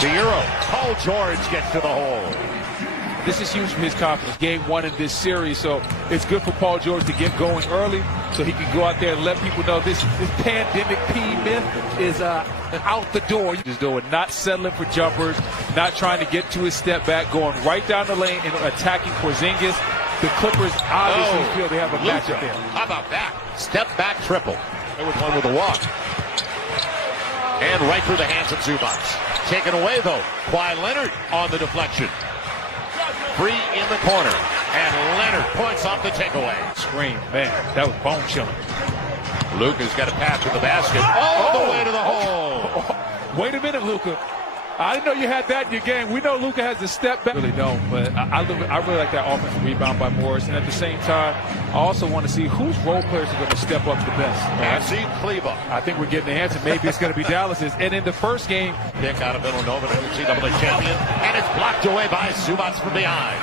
To Euro. Paul George gets to the hole. This is huge for his confidence. Game one in this series, so it's good for Paul George to get going early so he can go out there and let people know this pandemic P myth is out the door. He's doing not settling for jumpers, not trying to get to his step back, going right down the lane and attacking Porzingis. The Clippers obviously feel they have a matchup there. How about that? Step back triple. There was one with a walk. And right through the hands of Zubac. Taken away, though. Kawhi Leonard on the deflection. Free in the corner. And Leonard points off the takeaway. Screen, man, that was bone chilling. Luka's got a pass to the basket. All the way to the hole. Wait a minute, Luka. I didn't know you had that in your game. We know Luka has to step back. I really don't, but I really like that offensive rebound by Morris. And at the same time, I also want to see whose role players are going to step up the best. Maxi Kleber. I think we're getting the answer. Maybe it's going to be Dallas's. And in the first game, pick out of Villanova, the NCAA champion, and it's blocked away by Zubac from behind.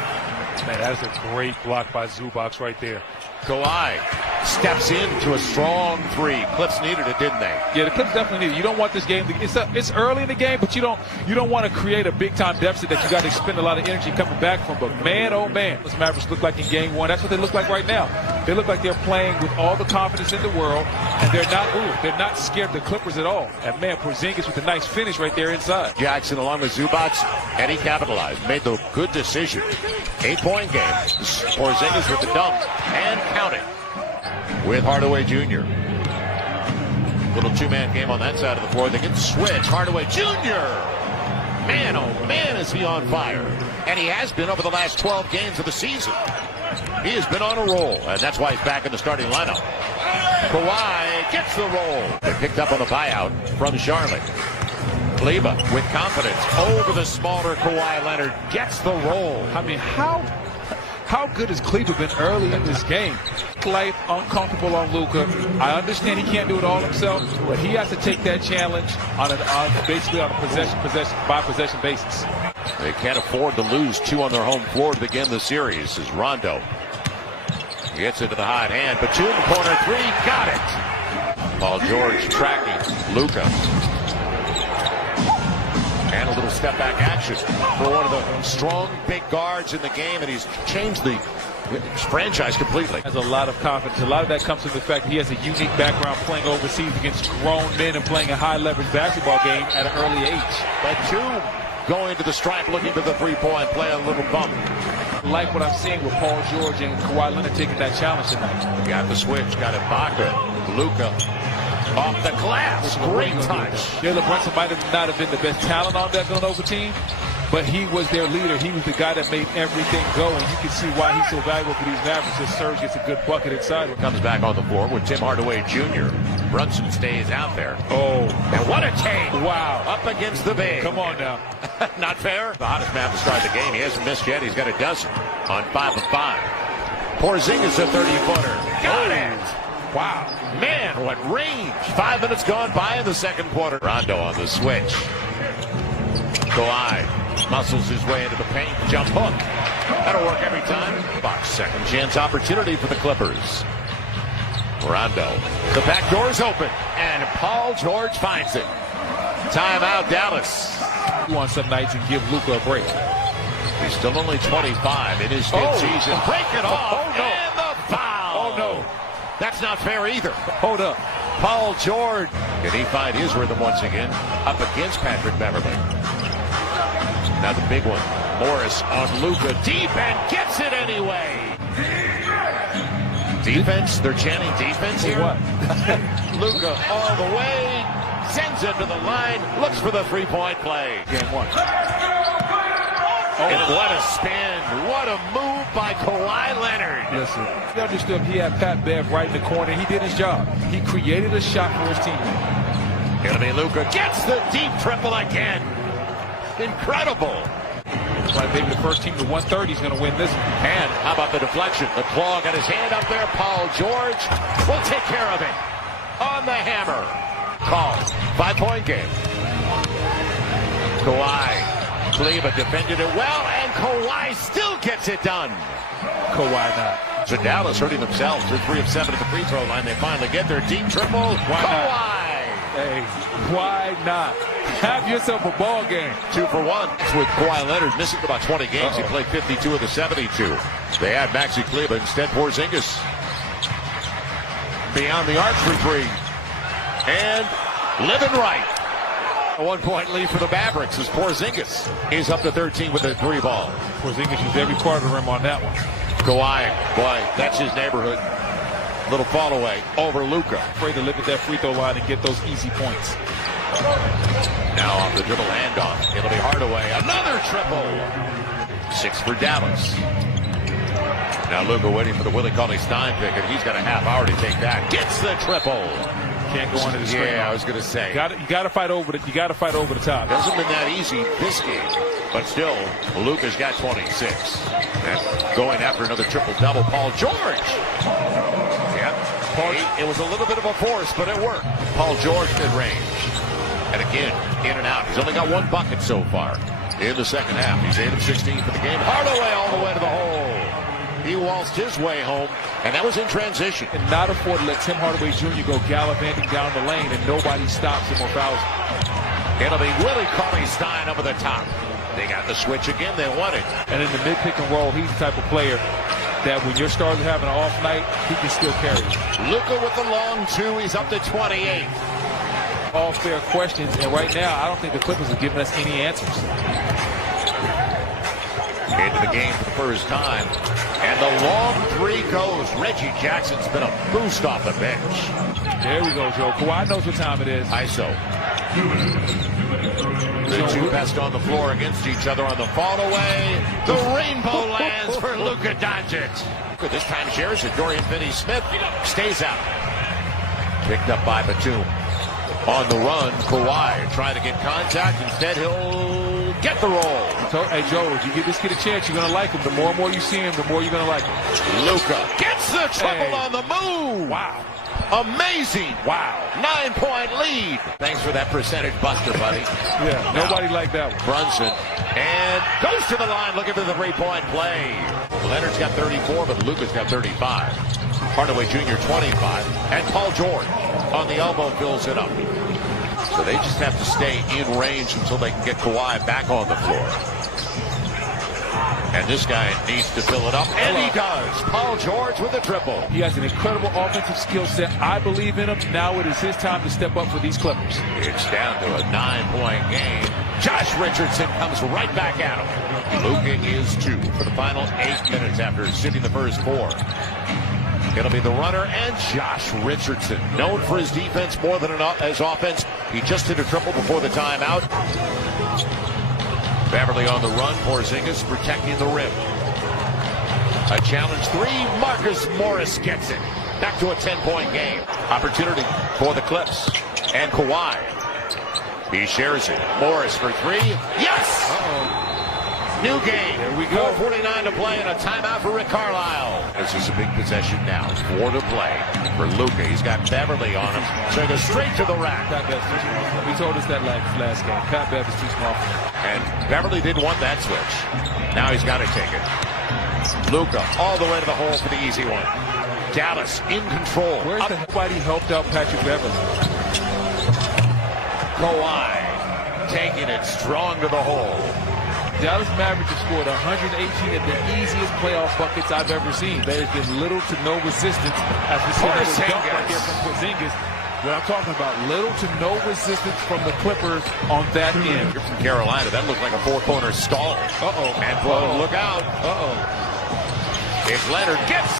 Man, that is a great block by Zubac right there. Kawhi steps into a strong three. Clips needed it, didn't they? Yeah, the Clips definitely need it. You don't want this game it's early in the game, but you don't want to create a big time deficit that you got to expend a lot of energy coming back from. But man, oh man, what the Mavericks look like in game one. That's what they look like right now. They look like they're playing with all the confidence in the world, and they're not scared of the Clippers at all. And man, Porzingis with a nice finish right there inside. Jackson along with Zubac, and he capitalized. Made the good decision. 8-point game. Porzingis with the dunk and counting with Hardaway Jr. Little two-man game on that side of the floor. They get the switch. Hardaway Jr. Man, oh man, is he on fire. And he has been over the last 12 games of the season. He has been on a roll, and that's why he's back in the starting lineup. Kawhi gets the roll. They picked up on the buyout from Charlotte. Kleber with confidence over the smaller Kawhi Leonard gets the roll. I mean, how good has Kleber been early in this game? Life uncomfortable on Luka. I understand he can't do it all himself, but he has to take that challenge basically on a possession basis. They can't afford to lose two on their home floor to begin the series as Rondo gets into the hot hand. Batum corner three, got it. Paul George tracking Luka. And a little step back action for one of the strong big guards in the game, and he's changed the franchise completely. Has a lot of confidence. A lot of that comes from the fact that he has a unique background playing overseas against grown men and playing a high leverage basketball game at an early age. Batum going to the stripe, looking for the three-point play, a little bump. Like what I'm seeing with Paul George and Kawhi Leonard taking that challenge tonight. Got the switch, got Ibaka, Luka. Off the glass, great touch. Jalen Brunson might not have been the best talent on that Villanova team, but he was their leader. He was the guy that made everything go, and you can see why he's so valuable for these Mavericks. As Serge gets a good bucket inside. Comes back on the floor with Tim Hardaway Jr. Brunson stays out there. Oh, and what a take! Wow, up against the big. Come on now. Not fair. The hottest man to start the game. He hasn't missed yet. He's got a dozen on 5 of 5. Porzingis a 30-footer. Got it. Wow. Man, what range. 5 minutes gone by in the second quarter. Rondo on the switch. Kawhi muscles his way into the paint. Jump hook. That'll work every time. Box second chance opportunity for the Clippers. Rondo. The back door's open. And Paul George finds it. Timeout, Dallas. You want some nights and give Luka a break. He's still only 25 in his fifth season. Break it off. Oh, no. And the foul. Oh, no. That's not fair either. Hold up. Paul George. Can he find his rhythm once again? Up against Patrick Beverley. Now the big one. Morris on Luka. Deep and gets it anyway. Defense? They're chanting defense here? What? Luka all the way. Sends it to the line. Looks for the three-point play. Game one. And what a spin. What a move by Kawhi Leonard. Listen, he understood he had Pat Bev right in the corner. He did his job. He created a shot for his team. Gonna be Luka. Gets the deep triple again. Incredible. Like maybe the first team to 130 is going to win this one. And how about the deflection? The claw got his hand up there. Paul George will take care of it. On the hammer. Call. 5-point game. Kawhi. Kleber defended it well, and Kawhi still gets it done. Kawhi not. So Dallas hurting themselves. They're 3 of 7 at the free throw line. They finally get their deep triple. Why Kawhi. Hey, why not? Have yourself a ball game. 2 for 1. With Kawhi Leonard missing about 20 games. He played 52 of the 72. They had Maxi Kleber. Instead, Porzingis beyond the arc for 3. And living right. A 1-point lead for the Mavericks as Porzingis is up to 13 with a 3 ball. Porzingis used every part of the rim on that one. Kawhi, boy, that's his neighborhood. Little fall away over Luka. Afraid to look at that free throw line and get those easy points. Now off the dribble handoff. It'll be Hardaway. Another triple. 6 for Dallas. Now Luka waiting for the Willie Cauley-Stein pick, and he's got a half hour to take that. Gets the triple. Can't go under the screen. Yeah, I was going to say. You got to fight over the. You got to fight over the top. Hasn't been that easy this game, but still, Luka's got 26. And going after another triple-double. Paul George. Yeah, it was a little bit of a force, but it worked. Paul George mid-range. And again, in and out. He's only got 1 bucket so far in the second half. He's 8 of 16 for the game. Hardaway all the way to the hole. He waltzed his way home, and that was in transition. And not afford to let Tim Hardaway Jr. go gallivanting down the lane, and nobody stops him or fouls him. It'll be Willie Cauley-Stein over the top. They got the switch again. They want it. And in the mid-pick and roll, he's the type of player that when your star's having an off night, he can still carry you. Luka with the long 2. He's up to 28. All fair questions, and right now, I don't think the Clippers are giving us any answers. Into the game for the first time. And the long 3 goes. Reggie Jackson's been a boost off the bench. There we go, Joe. Kawhi knows what time it is. ISO. The 2 best on the floor against each other on the fall away. The rainbow lands for Luka Doncic. This time shares it. Dorian Finney-Smith stays out. Picked up by Batum. On the run, Kawhi trying to get contact. Instead, he'll get the roll. Hey, Joe, if you give this kid a chance, you're going to like him. The more and more you see him, the more you're going to like him. Luka gets the triple on the move. Wow. Amazing. Wow. 9-point lead. Thanks for that percentage buster, buddy. Yeah, nobody liked that one. Brunson. And goes to the line looking for the 3-point play. Leonard's got 34, but Luka's got 35. Hardaway Jr. 25. And Paul George on the elbow fills it up. So they just have to stay in range until they can get Kawhi back on the floor. And this guy needs to fill it up, and he does. Paul George with a triple. He has an incredible offensive skill set. I believe in him. Now it is his time to step up for these Clippers. It's down to a 9-point game. Josh Richardson comes right back at him. Luka is 2 for the final 8 minutes after sitting the first 4. It'll be the runner and Josh Richardson, known for his defense more than his offense. He just hit a triple before the timeout. Beverly on the run. Porzingis protecting the rim. A challenge 3. Marcus Morris gets it. Back to a 10-point game. Opportunity for the Clips. And Kawhi. He shares it. Morris for 3. Yes! New game. There we go. 4:49 to play and a timeout for Rick Carlisle. This is a big possession now. 4 to play for Luka. He's got Beverly on him. So he goes straight to the rack. Pat Bev's too small. We told us that last game. Pat Bev is too small for him. And Beverly didn't want that switch. Now he's got to take it. Luka all the way to the hole for the easy one. Dallas in control. Where's the nobody helped out Patrick Beverly? Kawhi taking it strong to the hole. Dallas Mavericks have scored 118 of the easiest playoff buckets I've ever seen. There's been little to no resistance as we see this dunk right here from Porzingis. What I'm talking about, little to no resistance from the Clippers on that end. You're from Carolina. That looked like a 4-corner stall. Uh-oh. And look out. Uh-oh. It's Leonard gets